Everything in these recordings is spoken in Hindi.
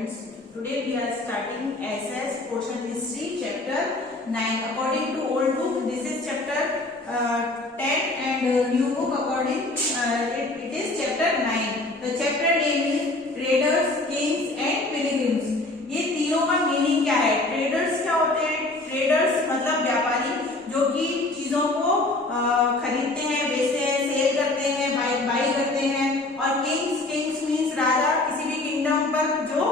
students. Today we are starting SS portion history chapter 9. According to old book, this is chapter 10 and new book according it is chapter 9. The chapter name is Traders, Kings and Pilgrims. ये तीनों का मीनिंग क्या है? ट्रेडर्स क्या होते हैं? ट्रेडर्स मतलब व्यापारी जो कि चीजों को खरीदते हैं, बेचते हैं, सेल करते हैं, बाई करते हैं। और किंग्स मीन्स राजा, किसी भी किंगडम पर जो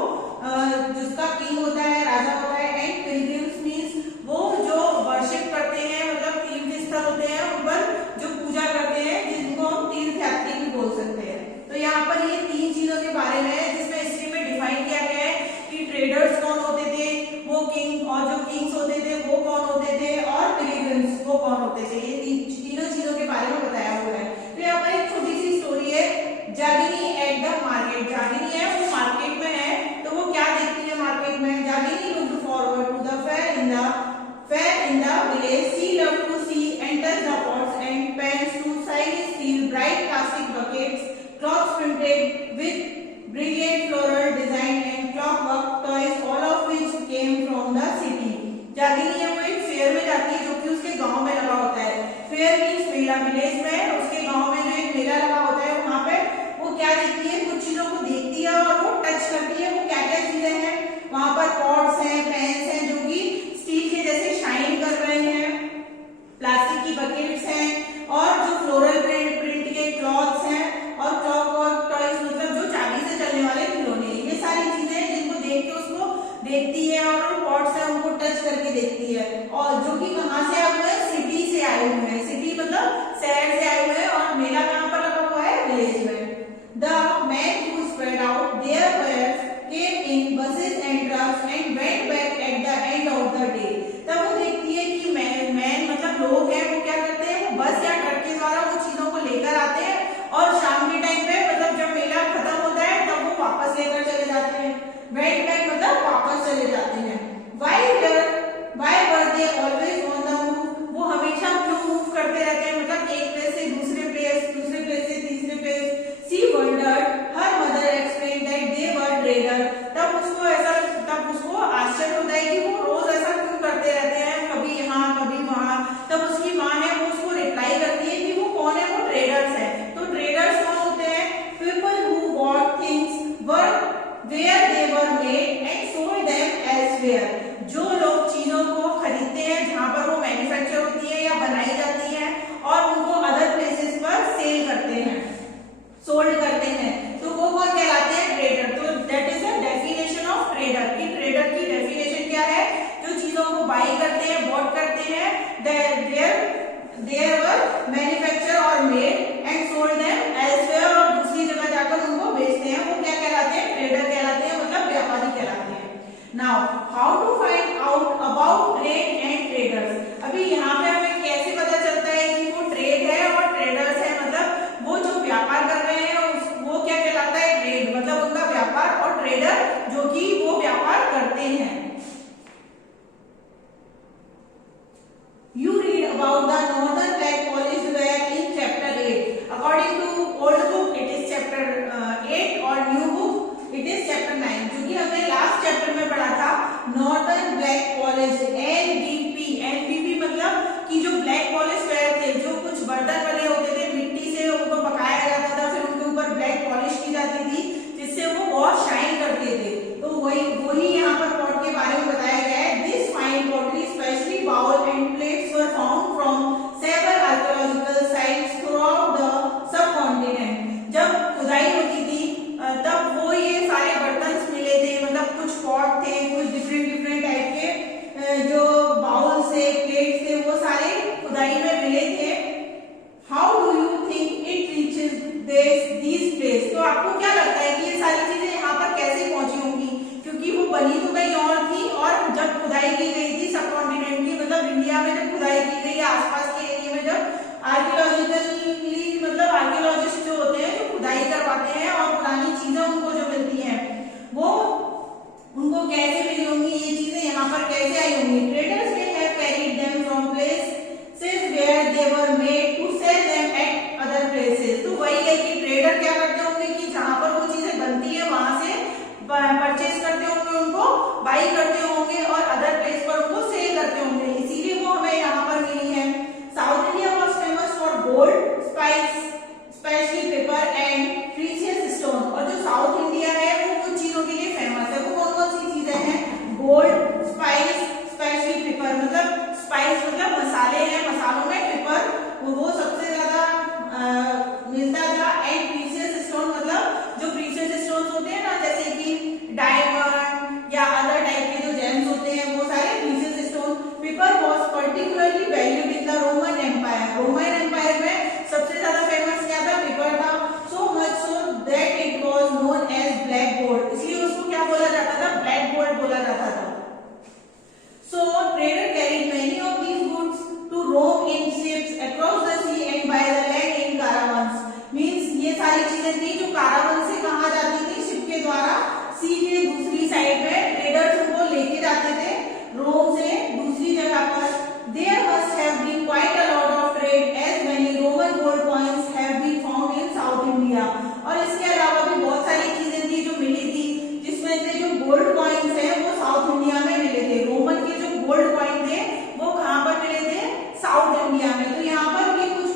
जिसका किंग होता है, राजा होता है। एंड पिलग्रिम्स मीन्स वो जो वर्शिप करते हैं, मतलब तीर्थ स्थल होते हैं उन पर जो पूजा करते हैं, जिनको हम तीर्थ यात्री भी बोल सकते हैं। तो यहाँ पर ये तीन चीजों के बारे में है जिसमें हिस्ट्री में डिफाइन किया गया है कि ट्रेडर्स कौन होते थे, वो किंग, और जो किंग्स होते थे वो कौन होते थे, और पिलग्रिम्स वो कौन होते थे। ये तीनों चीजों के बारे में बताया हुआ है। तो यहाँ पर एक छोटी सी स्टोरी है, जागिनी एट द मार्केट। जागिनी है वो मार्केट में है, तो वो क्या देखती है मार्केट में? Jagini looked forward to the fair in the village. She loved to see and touch the pots and pans to shiny steel, bright plastic buckets, cloths printed with brilliant floral design and clockwork toys, all of which came from the city. जागिनी है वो एक फेयर में जाती है जो कि उसके गांव में लगा होता है। फेयर मीन्स मेला, विलेज में उसके गांव में जो एक मेला लगा होता है, वहां पे वो क्या देखती है? कुछ चीजों को देखती है और वो टच करती है। वो क्या क्या चीजें हैं? वहां पर पॉट्स हैं, पेन्स हैं जो कि स्टील के जैसे शाइन कर रहे हैं, प्लास्टिक की बकेट्स हैं, और जो फ्लोरल प्रिंट के क्लॉथ्स हैं, और क्लॉकवर्क टॉयज मतलब जो चाबी से चलने वाले खिलौने। ये सारी चीजें जिनको देख के उसको देखती है, और वो पॉट्स है उनको टच करके देखती है, और जो कि कहाँ से आए हुए हैं? सिटी से आए हुए हैं। सिटी मतलब शहर से आए हुए हैं, और मेला कहाँ पर लगा हुआ है? विलेज में। The men who spread out their wares came in buses and trucks and went back at the end of the day. तब वो देखती है कि मैन मतलब लोग हैं, वो क्या करते हैं? वो बस या ट्रक के द्वारा वो चीजों को लेकर आते हैं, और शाम के टाइम पे मतलब जब मेला खत्म होता है तब वो वापस लेकर चले जाते हैं। वेंट बैक मतलब वापस चले जाते हैं। Why were they always on the move? वो हमेशा क्यों मूव करते रहते हैं? मतलब एक प्लेस से दूसरे प्लेस से तीसरे place. She wondered. Her mother explained that they were traders. तब उसको आश्चर्य होता है कि वो रोज ऐसा क्यों करते रहते हैं, कभी यहाँ कभी वहाँ। तब उसकी माँ है वो उसको रिप्लाई करती है कि वो कौन है? वो ट्रेडर्स है। तो ट्रेडर्स कौन होते हैं? People who bought things were where they were made and sold them elsewhere. जो लोग चीजों को खरीदते हैं जहाँ पर वो मैन्युफैक्चर होती है या बनाई जाती है, और उनको अदर प्लेसेस पर सेल करते हैं, सोल्ड करते हैं, तो वो कौन कहलाते हैं? ट्रेडर। तो that is the definition of trader. कि ट्रेडर की डेफिनेशन क्या है? जो चीजों को बाई करते हैं, बॉट करते हैं, देयर वर मैन्युफैक्चर और made and sold them elsewhere, और दूसरी जगह जाकर उनको बेचते हैं, वो क्या कहलाते हैं? ट्रेडर कहलाते हैं, मतलब व्यापारी कहलाते हैं। Now how to find out about trade and traders. अभी यहाँ पे हमें कैसे पता चलता है कि वो ट्रेड है और ट्रेडर्स है? मतलब वो जो व्यापार कर रहे हैं वो क्या कहलाता है? ट्रेड, मतलब उनका व्यापार, और ट्रेडर जो कि वो व्यापार करते हैं। You read about the northern black polished ware in chapter 8. According to old book it is chapter 8 और new book it is chapter 9, जो कि हमने लास्ट चैप्टर में पढ़ा था। नॉर्दर्न ब्लैक पॉलिश NBP मतलब कि जो ब्लैक पॉलिश वेयर थे, जो कुछ बर्तन बने होते थे मिट्टी से, उनको पकाया जाता था, फिर उनके ऊपर ब्लैक पॉलिश की जाती थी जिससे वो बहुत शाइन करते थे। तो वही यहाँ पर पॉट के बारे में बताया गया है। This fine pottery specially bowl and plates were found from several archaeological sites throughout the subcontinent. जब खुदाई होती थी तब वो ये सारे बर्तन मिले थे, मतलब कुछ पॉट थे, कुछ डिफरेंट टाइप के जो बाउल से प्लेट थे, वो सारे खुदाई में मिले थे। How do you think it reaches this place? तो आपको क्या लगता है कि ये सारी चीजें यहाँ पर कैसे पहुंची होंगी? क्योंकि वो बनी तो कहीं और थी, और जब खुदाई की गई थी सब कॉन्टिनेंट की, मतलब इंडिया में जब खुदाई की गई, आसपास के एरिया में जब आर्कियोलॉजिकली मतलब आर्कियोलॉजिस्ट जो होते हैं जो खुदाई करवाते हैं, और पुरानी चीजें उनको जो मिलती हैं वो उनको कैसे मिली होंगी? ये चीजें यहाँ पर कैसे आई होंगी? Traders may have carried them from places where they were made to sell them at other places. तो वही है कि ट्रेडर क्या करते होंगे कि जहाँ पर वो चीजें बनती है वहां से परचेज करते स्टोन। और जो साउथ इंडिया है वो कुछ चीजों के लिए फेमस है। वो कौन कौन सी चीजें हैं? गोल्ड, स्पाइस, स्पेशली पेपर, मतलब स्पाइस मतलब मसाले हैं, मसालों में पेपर वो सबसे ज्यादा मिलता था। एंड प्रीशियस स्टोन मतलब जो प्रीशियस स्टोन होते हैं ना, जैसे कि डायमंड या अदर टाइप के जो जेम्स होते हैं, वो सारे precious stone. Pepper was particularly valued in the Roman Empire. Roman Empire में सबसे ज्यादा फेमस क्या था? पेपर था। So much so that it was known as black gold, इसलिए उसको क्या बोला जाता था? ब्लैक गोल्ड बोला जाता था। So trader carried many of these goods to Rome in ships across the sea and by the land in caravans. Means ये सारी चीजें थी जो कारावन से कहाँ जाती थी? शिप के द्वारा सी के दूसरी साइड में ट्रेडर्स उनको लेके जाते थे रोम से दूसरी जगह पर। There must have been quite a lot of trade as many Roman gold coins have been found in South India. और इसके अलावा भी बहुत सारी चीजें थी जो मिली थी, जिसमें से जो गोल्ड कॉइन्स हैं वो साउथ इंडिया में मिले थे। रोमन के जो गोल्ड कॉइन थे वो कहाँ पर मिले थे? साउथ इंडिया में। तो यहाँ पर भी कुछ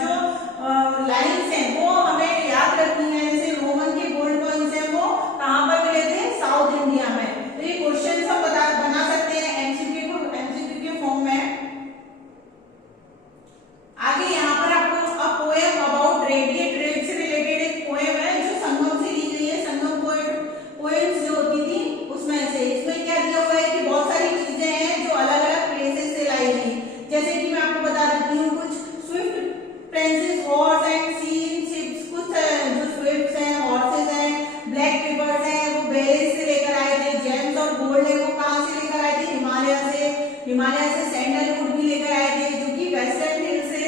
जो लाइंस हैं वो हमें याद रखनी है। जैसे रोमन के गोल्ड कॉइन्स हैं वो कहाँ पर मिले थे? साउथ इंडिया में। तो ये क्वेश्चन हम बना सकते हैं एमसीक्यू के फॉर्म में। आगे यहाँ पर आपको अ पोएम अबाउट ट्रेड, ये ट्रेड से रिलेटेड एक पोएम है जो संगम से ली गई है। संगम पोएम्स जो होती थी उसमें से। इसमें क्या दिया हुआ है कि बहुत सारी चीजें हैं जो अलग अलग प्लेसेस से लाई गई। जैसे कि मैं आपको बता देती हूँ कुछ swift princes horse and sea ships. कुछ जो स्विफ्ट हैं, हॉर्सेस हैं, ब्लैक पेपर्स हैं, वो बेलेस से लेकर आए थे। जेम्स और गोल्ड है वो कहाँ से लेकर आए थे? हिमालय से सैंडलवुड भी लेकर आए थे जो कि वेस्टर्न हिल से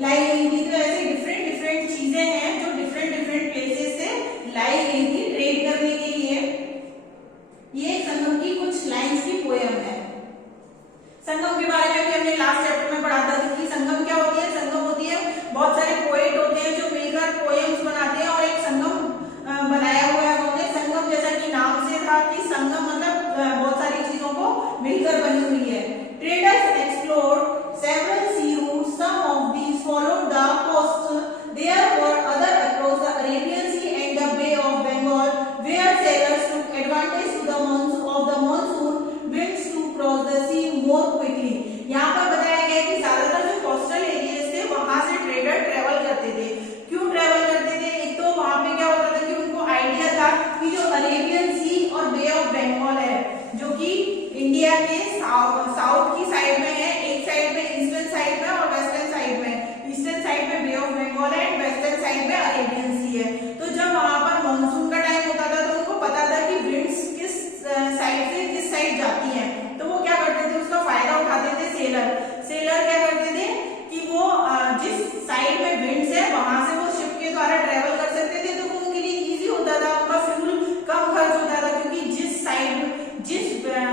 लाई गई थी। तो ऐसे डिफरेंट डिफरेंट चीजें हैं जो डिफरेंट डिफरेंट प्लेसेस से लाई गई थी ट्रेड करने के लिए। ये संगम की कुछ लाइंस की पोएम है। संगम के बारे में भी हमने लास्ट चैप्टर में पढ़ा था कि संगम क्या होती है? संगम होती है बहुत सारे पोएट होते हैं जो मिलकर पोएम्स बनाते हैं और एक संगम बनाया हुआ है उन्होंने। संगम जैसा कि नाम से था कि संगम मतलब बहुत सारी चीजों को मिलकर बनी हुई है। Traders explored several sea routes. Some of these followed the coast. There were other across the Arabian Sea and the Bay of Bengal, where sailors took advantage of the monsoon winds to cross the sea more quickly. यहाँ पर बताया गया है कि ज्यादातर जो कोस्टल एरियाज थे वहां से ट्रेडर ट्रेवल करते थे। क्यों ट्रेवल करते थे? एक तो वहां पे क्या होता था कि उनको आइडिया था कि जो अरेबियन सी और बे ऑफ बंगाल है जो कि इंडिया के साउथ की साइड में है, एक साइड में ईस्टर्न साइड में और वेस्टर्न साइड में। ईस्टर्न साइड में बे ऑफ बंगाल है एंड वेस्टर्न साइड में अरेबियन सी है। तो जब वहां पर मानसून का टाइम होता था तो उनको पता था कि विंड्स किस साइड से किस साइड जाती हैं, तो वो क्या करते थे? उसका फायदा उठाते थे सेलर क्या करते थे कि वो जिस साइड में विंड्स है वहां से वो शिप के द्वारा ट्रेवल कर सकते थे। तो वो उनके लिए इजी होता था, उनका फ्यूल कम खर्च होता था, क्योंकि जिस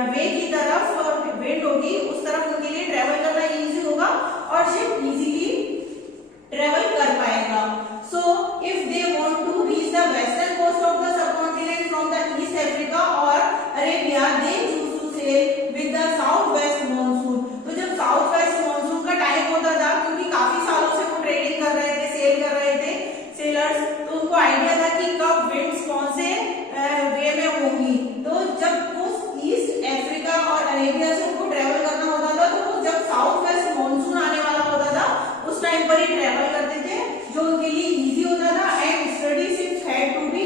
वे की तरफ विंड होगी उस तरफ उनके लिए ट्रेवल करना इजी होगा और शिप इजीली ट्रेवल कर पाएगा। So if they want to reach the western coast of the subcontinent from the east Africa और Arabia, they choose to sail with the south west monsoon. तो जब साउथ वेस्ट मॉनसून का टाइम होता था, क्योंकि काफी सालों से वो ट्रेडिंग कर रहे थे, सेल कर रहे थे सेलर्स, तो उनको आइडिया था कि कब विंड्स कौन से वे में होंगी। तो जब वो ईस्ट अफ्रीका और अरेबिया से उनको ट्रेवल करना होता था तो वो जब साउथ वेस्ट मॉनसून आने वाला होता था उस टाइम पर ही ट्रेवल करते थे, जो उनके लिए इजी होता था। And sturdy ships had to be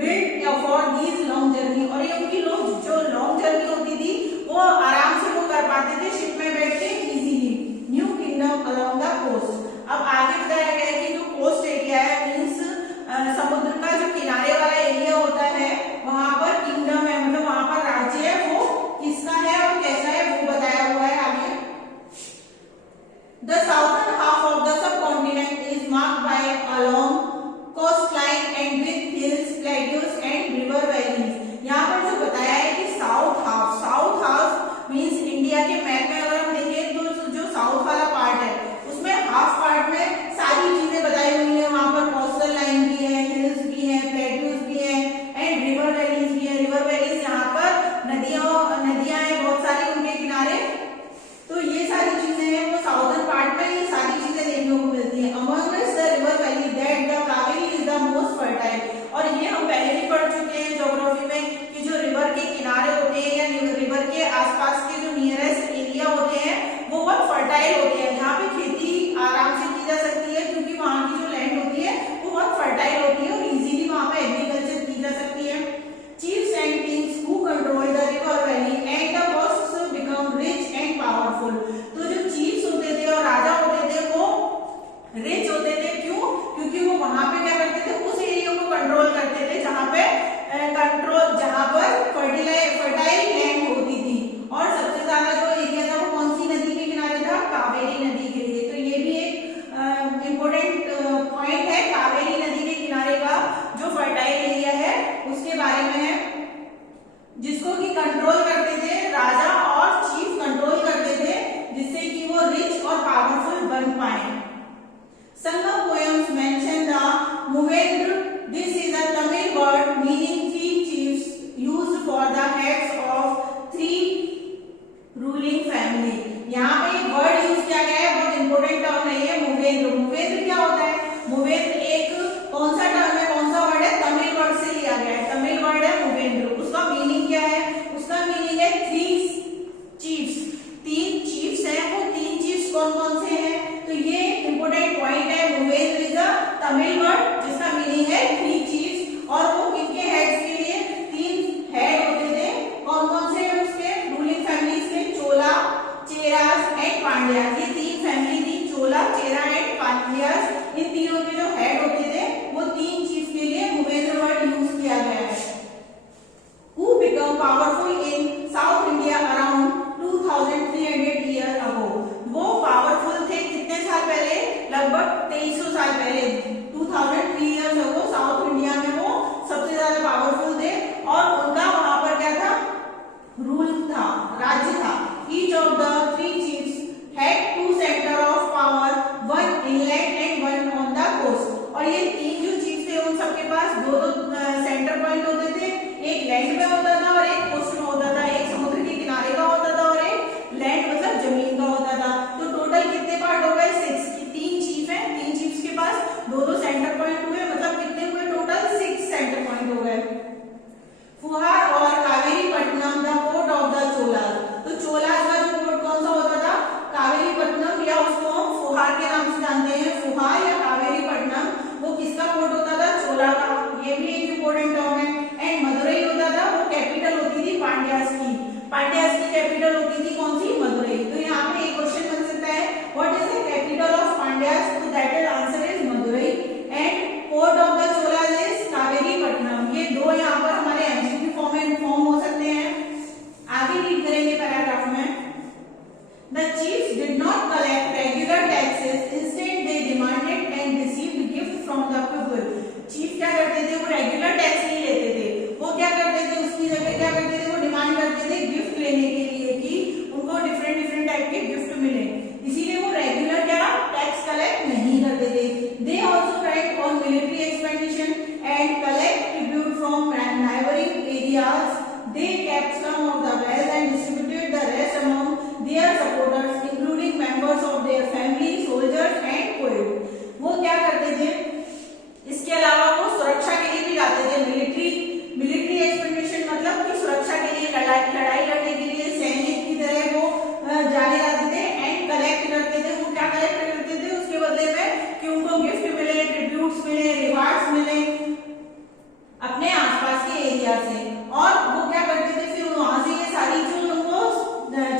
built for these long journey, और ये उनकी जो लॉन्ग जर्नी होती थी वो आराम से वो कर पाते थे शिप में बैठ के easily. New kingdom along the coast. अब आगे बताया गया है कि जो कोस्ट एरिया है मीन्स समुद्र का जो किनारे वाला एरिया होता है वहां पर किंगडम है, मतलब वहां पर राज्य है, वो किसका है और कैसा है वो बताया हुआ है आगे। The southern half of the subcontinent Muvendru, this is a Tamil word meaning three chiefs used for the heads of three ruling family. यहाँ पे एक वर्ड यूज किया गया है, बहुत इंपॉर्टेंट टर्म है ये मुवेंद्र। मुवेंद्र क्या होता है? मुवेंद्र एक कौन सा टर्म है, कौन सा वर्ड है? तमिल वर्ड से लिया गया है, तमिल वर्ड है मुवेंद्र। उसका मीनिंग क्या है? उसका मीनिंग है थ्री चीफ्स, तीन चीफ्स हैं। वो तीन चीफ्स कौन कौन से हैं? तो ये इंपॉर्टेंट पॉइंट है। मुवेंद्र इज अ तमिल वर्ड जिसका मीनिंग है थ्री चीफ्स, और वो किनके हेड्स के लिए तीन हेड होते थे? कौन कौन से उसके रूलिंग फैमिलीज के? चोला, चेरास एंड पांड्यास। ये तीन फैमिली थी, चोला, चेरा एंड पांड्यास। इन तीनों के जो हेड होते थे वो तीन चीफ के लिए मुवेंद्र वर्ड यूज किया गया है। Who became powerful in South India around 2300 years ago? वो पावरफुल थे कितने साल पहले? लगभग 2300 साल पहले। 2003 years ago साउथ इंडिया में वो सबसे ज्यादा पावरफुल थे, और उनका वहां पर क्या था? रूल था, राज्य था। Each of the three chiefs had two center of power, one inland and one on the coast. और ये तीन जो चीफ थे उन सबके पास दो दो सेंटर पॉइंट होते थे। एक लैंड में होता था और एक कोस्ट में होता था। एक समुद्र के किनारे का होता था और एक लैंड मतलब जमीन का होता था। तो टोटल कितने पार्ट हो गए? 6। तीन चीफ हैं, तीन चीफ्स के पास दो दो सेंटर पॉइंट हुए, मतलब कितने हुए टोटल? 6 सेंटर पॉइंट हो गए। फुहार और Kaveripattinam the port of the Cholas. तो चोलास का जो पोर्ट कौन सा होता था? कावेरीपट्टनम, या उसको हम फुहार के नाम से जानते हैं। फुहार या कावेरीपट्टनम वो किसका पोर्ट होता था? चोला का। ये भी एक इंपॉर्टेंट टर्म है। एंड मदुरई होता था, वो कैपिटल होती थी पांड्यास की। पांड्यास की कैपिटल होती थी कौन सी? मदुरई। तो यहाँ पे एक क्वेश्चन बन सकता है, what is the capital of Pandyas? तो that is answer is Madurai. And port of the Cholas is Kaveripattinam. ये दो यहाँ पर हमारे एमसीक्यू फॉर्म हो सकते हैं। आगे रीड करेंगे पैराग्राफ में। The chiefs did not collect regular taxes, instead they demanded and received gifts from the people. Chief क्या करते थे? वो रेगुलर टैक्स नहीं लेते थे, वो क्या करते थे? उसकी जगह क्या करते थे? वो डिमांड करते थे गिफ्ट लेने के लिए कि उनको डिफरेंट टाइप के गिफ्ट मिले। इसीलिए वो रेगुलर क्या टैक्स कलेक्ट नहीं करते थे। They also went on military expedition and collect tribute from neighboring areas. They kept some of the wealth and distributed the rest among their supporters, including members of their family, soldiers and poets. वो क्या करते थे? इसके अलावा वो सुरक्षा के लिए भी जाते थे। मिलिट्री एक्सपेडिशन मतलब कि सुरक्षा के लिए, लड़ाई लड़ने के लिए सैनिक की तरह वो जाने जाते थे। एंड कलेक्ट करते थे। वो क्या कलेक्ट करते थे उसके बदले में? कि उनको गिफ्ट मिले, ट्रिब्यूट्स मिले, रिवार्ड्स मिले अपने आसपास के एरिया से। और वो क्या करते थे? फिर वहां से ये सारी जो उनको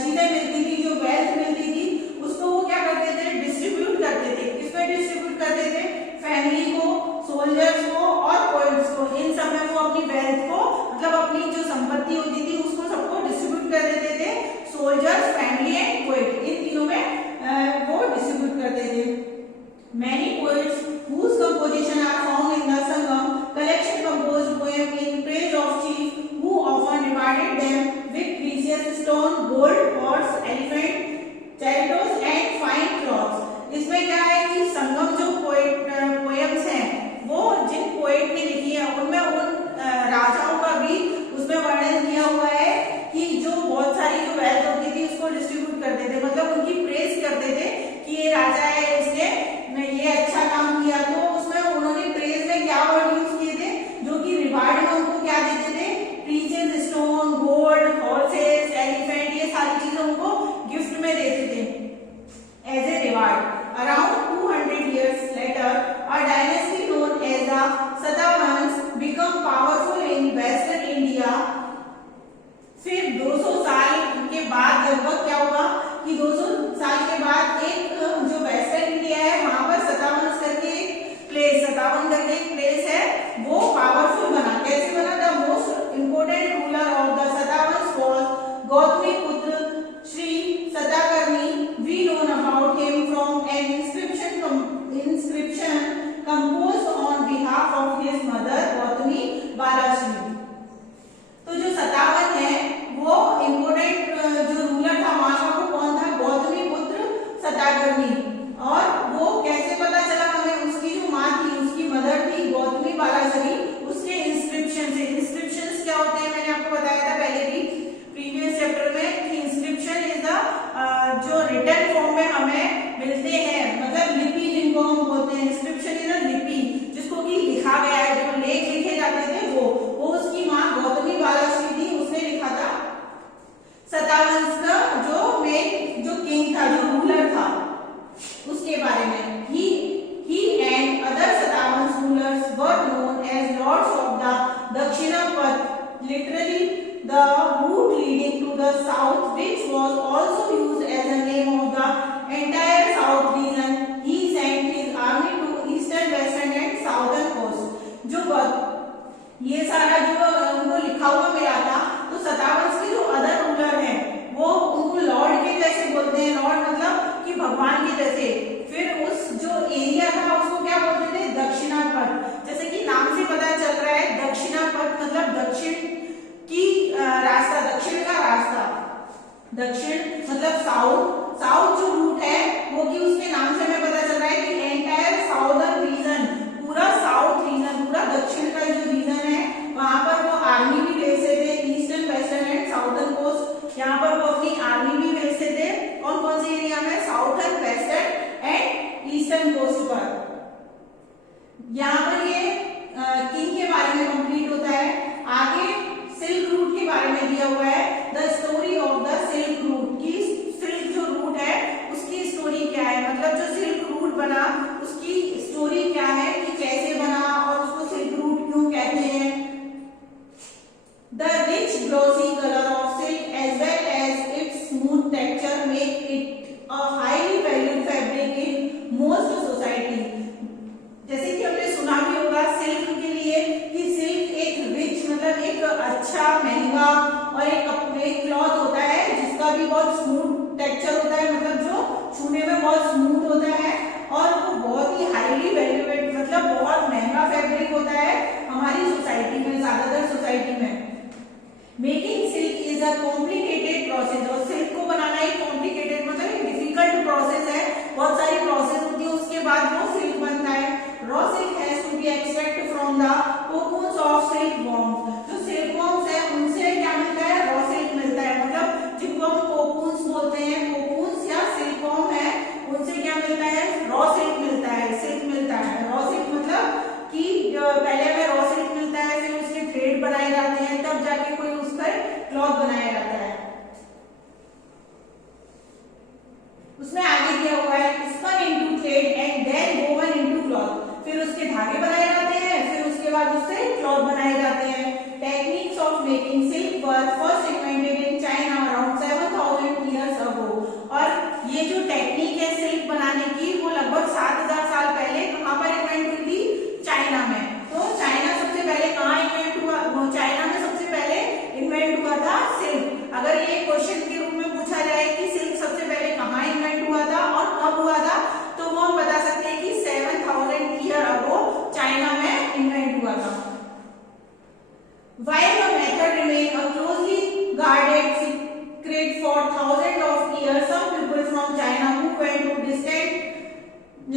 चीजें मिलती थी, जो वेल्थ मिलती थी, उसको वो क्या करते थे? डिस्ट्रीब्यूट करते थे। किस पे डिस्ट्रीब्यूट करते थे? फैमिली को, सोल्जर्स को और पोएट्स को। इन सब में वो अपनी वेल्थ को, मतलब अपनी जो संपत्ति होती थी उसको सबको डिस्ट्रीब्यूट कर देते थे। सोल्जर्स, फैमिली एंड पोएट, इन तीनों में वो डिस्ट्रीब्यूट करते थे। Many poets whose composition are found in the Sangam collection composed poem in praise of chief who often rewarded them with precious stone, gold, horse, elephant, chariots and fine cloths। इसमें क्या है कि संगम जो पोएम्स हैं वो जिन पोएट ने लिखी है उनमें उन राजाओं का भी उसमें वर्णन किया हुआ है as lords of the Dakshinapath, literally the route leading to the south, which was also used as a name of the entire south region. He sent his army to eastern, western and southern coast. जो ये सारा जो उनको लिखा हुआ मिला था, तो सतावंश के जो अदर रूलर हैं वो उनको लॉर्ड के जैसे बोलते हैं। लॉर्ड मतलब कि भगवान के जैसे। फिर उस जो एरिया था उसको क्या बोलते थे? दक्षिणापथ। जैसे कि नाम से पता चल रहा है, दक्षिणापथ मतलब दक्षिण की रास्ता, दक्षिण का रास्ता। दक्षिण मतलब साउथ। साउथ जो रूट है वो कि उसके नाम से हमें पता चल रहा है कि एंटायर साउदर्न रीजन, पूरा साउथ रीजन, पूरा दक्षिण का जो रीजन है वहां पर वो आर्मी भी भेजते थे, eastern, western and southern coast. यहाँ पर वो अपनी आर्मी भी भेजते थे। कौन कौन से एरिया में? Southern, western and eastern coast पर। यहाँ पर ये किंग के बारे में कंप्लीट होता है। आगे सिल्क रूट के बारे में दिया हुआ है, the story of the silk root, की सिल्क जो रूट है उसकी स्टोरी क्या है, मतलब जो सिल्क रूट बना उसकी स्टोरी क्या है कि कैसे बना और उसको सिल्क रूट क्यों कहते हैं। The rich glossy color of silk as well as its smooth texture make it a highly valued fabric in most society. जैसे कि हमने सुना भी होगा सिल्क के लिए कि सिल्क एक रिच मतलब एक अच्छा महंगा और एक क्लॉथ होता है जिसका भी बहुत स्मूथ टेक्सचर होता है, मतलब जो छूने में बहुत स्मूथ होता है और वो बहुत ही हाईली वैल्यूएबल मतलब बहुत महंगा फैब्रिक होता है हमारी सोसाइटी में, ज्यादातर सोसाइटी में। Making silk is a complicated process, और सिल्क को बनाना एक कॉम्प्लिकेटेड मतलब एक डिफिकल्ट प्रोसेस है, बहुत सारी प्रोसेस होती है, उसके बाद वो सिल्क बनता है। Raw silk has to be extract from the cocoons of silk worms, जो सिल्क वॉर्म्स है उनसे क्या मिलता है? रॉ सिल्क मिलता है, मतलब जिनको हम कोकून्स बोलते हैं, कोकून्स या सिल्क वॉर्म है उनसे क्या मिलता है? रॉ सिल्क मिलता है, सिल्क मिलता है। रॉ सिल्क मतलब कि पहले हमें रॉ सिल्क मिलता है, फिर उसके थ्रेड बनाए जाते हैं, तब जाके कोई उस पर क्लॉथ बनाया जाता है। उसमें आगे दिया हुआ है spun into thread and then woven into cloth, फिर उसके धागे बनाए जाते हैं, फिर उसके बाद उससे क्लॉथ बनाए जाते हैं। Techniques of making silk were first invented in China around 7000 years ago, और ये जो टेक्निक है सिल्क बनाने की वो लगभग 7000 साल पहले कहां पर इन्वेंट हुई थी? चाइना में। तो चाइना सबसे पहले कहां इन्वेंट हुआ? चाइना में सबसे पहले इन्वेंट हुआ था सिल्क। अगर ये क्वेश्चन के रूप में पूछा जाए कि सिल्क सबसे पहले कहां इन्वेंट हुआ था और कब हुआ था, तो वो हम बता सकते हैं कि 7000 ईयर अगो चाइना में इन्वेंट हुआ था। While the method remained a closely guarded secret for thousands of years, some people from China who went to distant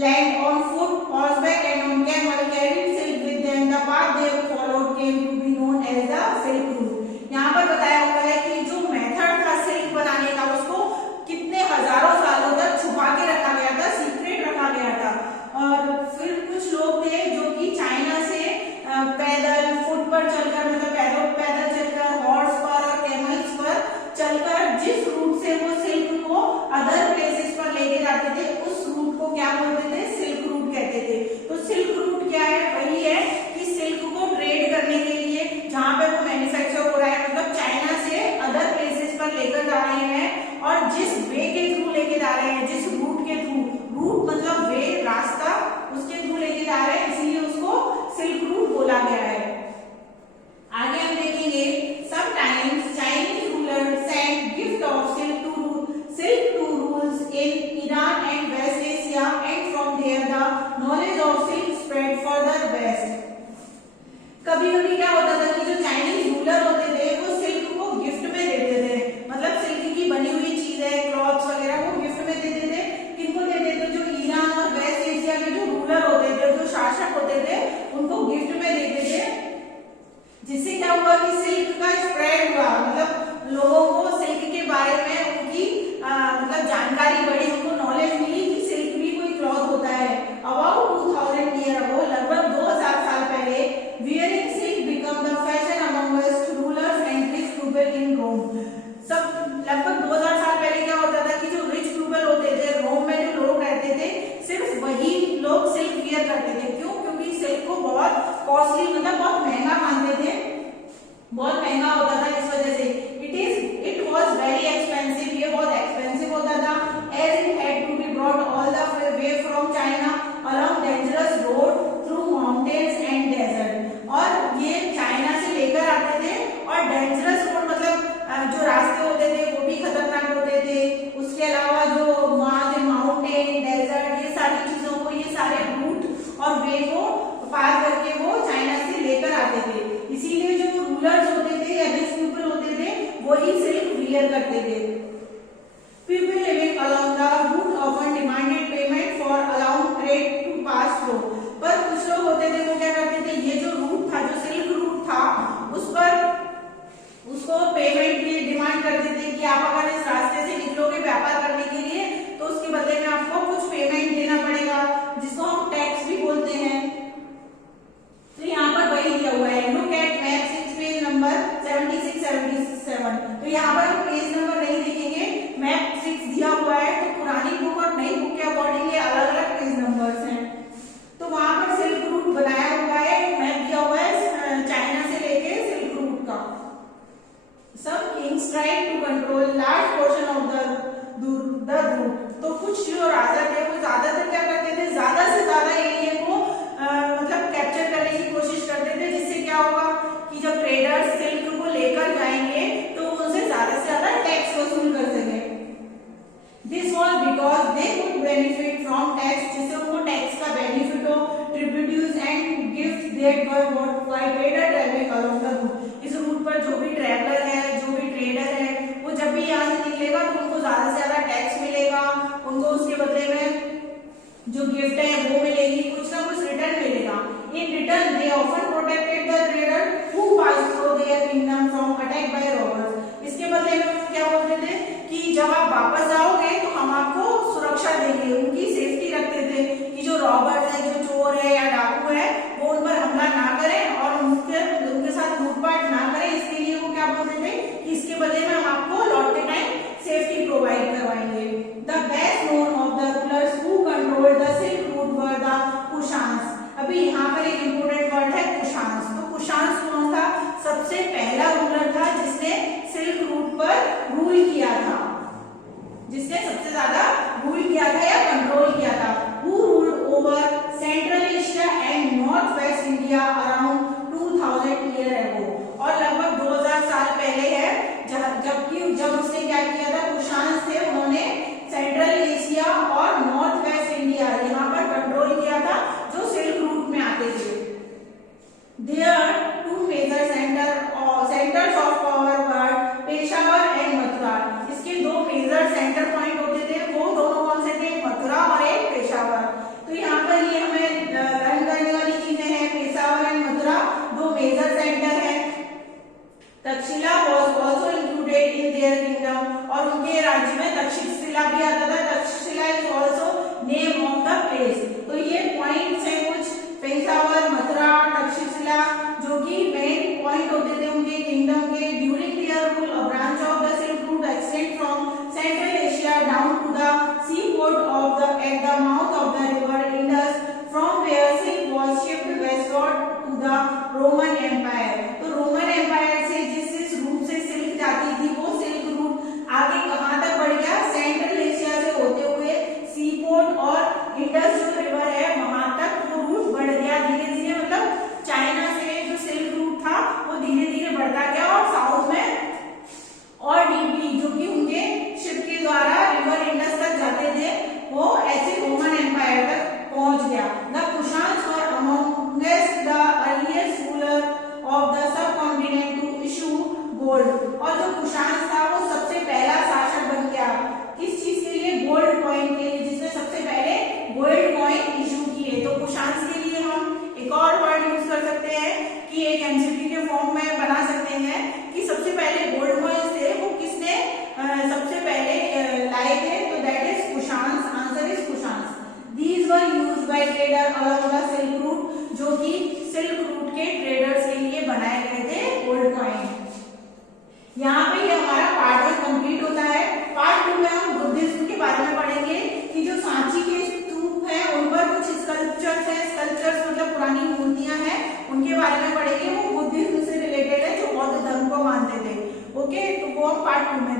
land on foot, horseback and on camel carried silk with them. The path they followed came to be known as the Silk Route. यहाँ पर बताया हुआ है कि जो मेथड था सिल्क बनाने का उसको कितने हजारों सालों तक छुपा के रखा गया था, सीक्रेट रखा गया था। और फिर कुछ लोग थे जो कि चाइना से पैदल फुट पर चलकर मतलब पैदल चलकर हॉर्स पर और कैमल्स पर चलकर जिस रूट से वो सिल्क को अदर प्लेसेस पर लेके जाते थे उस रूट को क्या बोलते थे? सिल्क रूट कहते थे। तो सिल्क रूट क्या है? वही है कि सिल्क को ट्रेड करने के लिए जहां पे वो मैन्युफैक्चर हो रहा है मतलब चाइना से अदर प्लेसेस पर लेकर जा रहे हैं, और जिस वे के थ्रू लेके जा रहे हैं, जिस रूट के थ्रू, रूट मतलब वे रास्ता, उसके थ्रू लेके जा रहे हैं, इसलिए उसको सिल्क रूट बोला गया है। आगे हम देखेंगे sometimes Chinese ruler send gift of silk to rules in Iran and West Asia and from there the knowledge of silk spread further west. कभी-कभी क्या होता था कि जो चाइनीज रूलर होते थे वो सिल्क को गिफ्ट में देते थे, मतलब सिल्क की बनी हुई चीजें क्लॉथ्स वगैरह वो गिफ्ट में देते थे। किनको देते थे? जो ईरान और वेस्ट एशिया के जो रूलर होते थे, जो शासक होते थे, उनको गिफ्ट में देते थे। जिससे क्या हुआ कि सिल्क का स्प्रेड हुआ, मतलब लोगों को सिल्क के बारे में उनकी मतलब जानकारी बढ़ी, उनको नॉलेज मिली कि सिल्क भी कोई क्लॉथ होता है। अबाउट 2000 ईयर अगो, लगभग 2000 साल पहले, wearing silk become the costly मतलब बहुत महंगा मानते थे, बहुत महंगा होता था, इस वजह से इट वाज वेरी एक्सपेंसिव, ये बहुत एक्सपेंसिव होता था, as it had to be brought all the way from China along dangerous road through mountains and desert. और ये चाइना से लेकर आते थे और डेंजरस रोड मतलब जो रास्ते होते थे वो भी खतरनाक होते थे, उसके अलावा जो वहाँ के माउंटेन डेजर्ट ये सारी चीजों को, ये सारे रूट और वे को पार करके वो चाइना से लेकर आते थे। इसीलिए जो रूलर्स होते थे या रिच पीपल होते थे वही सिल्क वियर करते थे। People living along the route often demanded payment for allowing trade to pass through। पर कुछ लोग होते थे वो क्या करते थे, ये जो रूट था, जो सिल्क रूट था, उस पर उसको पेमेंट की डिमांड करते थे कि आप अगर इस रास्ते से निकलोगे व्यापार करने के लिए तो उसके बदले में आपको कुछ पेमेंट देना पड़ेगा, जिसको हम टैक्स भी बोलते हैं। तो यहाँ पर वही दिया हुआ है, look at map 6 page number 76-77। तो यहाँ पर हम पेज नंबर नहीं देखेंगे, मैप 6 दिया हुआ है, तो पुरानी बुक और नई बुक के अकॉर्डिंग अलग अलग पेज नंबर्स हैं। तो वहां पर सिल्क रूट बनाया हुआ है, मैप दिया हुआ है चाइना से लेके सिल्क रूट का। Some kings tried to control large portion of the route। तो कुछ जो राजा थे वो ज्यादातर क्या करते थे, ज्यादा से ज्यादा एरिया को मतलब कैप्चर करने की कोशिश करते थे, जिससे क्या होगा कि जब ट्रेडर्स सिल्क को लेकर जाएंगे तो उनसे ज्यादा से ज्यादा टैक्स वसूल कर सके। This was because they could benefit from tax, जिससे उनको टैक्स का बेनिफिट हो, tributes and gifts that were bought by trader traveling along the route। इस रूट पर जो भी ट्रैवलर है, जो भी ट्रेडर है, वो जब भी यहाँ से निकलेगा तो उनको ज्यादा से ज्यादा टैक्स मिलेगा, उनको उसके बदले में जो गिफ्ट है वो मिलेगी, कुछ ना कुछ रिटर्न मिलेगा। In return, they often protected the trader who passed through their kingdom from attack by robbers। इसके बदले में वो क्या बोलते थे कि जब आप वापस आओगे तो हम आपको सुरक्षा देंगे, उनकी सेफ्टी रखते थे कि जो रॉबर्स है, जो चोर है या डाकू है, वो उन पर हमला ना करें और उनके साथ लूटपाट ना करें। इसके लिए वो क्या बोलते थे कि इसके बदले में हम आपको लौटते टाइम सेफ्टी प्रोवाइड करवाएंगे। The best known of the rulers who controlled the silk route were the Kushans. अभी यहाँ पर एक इम्पोर्टेंट वर्ड है कुशान्स। तो कुशान्स कौन था, सबसे पहला रूलर था जिसने सिल्क रूट पर रूल किया था, जिसने सबसे ज्यादा रूल किया था या कंट्रोल किया था। Who ruled over Central Asia and North West India around 2000 years ago। और लगभग 2000 साल पहले है, जब उसने क्या किया था, कुशान्स थे, उन्होंने सेंट्रल एशिया और नॉर्थ वेस्ट इंडिया यहाँ पर कंट्रोल किया था, जो सिल्क रूट में आते थे। There are two major centers of power were Peshawar and Mathura. इसके दो मेजर सेंटर पॉइंट होते थे, वो दोनों कौन से थे, मथुरा और एक पेशावर। तो यहाँ पर ये हमें लर्न करने वाली चीजें हैं, पेशावर एंड मथुरा दो मेजर सेंटर हैं। Takshashila was also included in their kingdom, और उनके राज्य में तक्षशिला भी आता था। Takshashila is also name of the place। तो ये पॉइंट्स हैं कुछ, पेशावर, मथुरा, तक्षशिला, जो कि मेन पॉइंट होते थे उनके किंगडम के। During their rule a branch of the silk route extend from Central Asia down to the sea port at the mouth of the river Indus, from where silk was shipped westward to the Roman Empire. तो रोमन एम्पायर से जिस रूट से सिल्क जाती थी, वो सिल्क रूट आगे कहाँ तक बढ़ गया, सेंट्रल एशिया से होते हुए सी पोर्ट और इंडस जो रिवर है वहां तक वो रूट बढ़ गया धीरे धीरे। मतलब चाइना से जो सिल्क रूट था वो धीरे धीरे बढ़ता गया और साउथ में और डीपली, जो कि उनके शिप के द्वारा रिवर इंडस तक जाते थे, वो ऐसे रोमन एम्पायर तक पहुंच गया। The Kushans were amongst the earliest ruler of the subcontinent to issue gold. और जो कुशान्स था वो सबसे पहला शासक बन गया, किस चीज के लिए, गोल्ड कॉइन के लिए, जिसने सबसे पहले गोल्ड कॉइन इशू किए। तो कुशान्स के लिए हम एक और वर्ड यूज कर सकते हैं कि एक एमसीक्यू के फॉर्म में बना सकते हैं कि सबसे पहले गोल्ड कॉइन्स थे वो किसने सबसे पहले लाए थे, तो that is Kushans. Answer is Kushans. These were used by trader along the silk route, जो कि सिल्क रूट के ट्रेडर्स के लिए बनाए गए थे गोल्ड कॉइन। यहाँ पे ये हमारा पार्ट 1 कंप्लीट होता है। पार्ट 2 में हम बुद्धिज्म के बारे में पढ़ेंगे कि जो सांची के स्तूप हैं उन पर कुछ स्कल्पचर्स हैं, स्कल्पचर्स मतलब पुरानी मूर्तियां हैं, उनके बारे पार्ट 2 में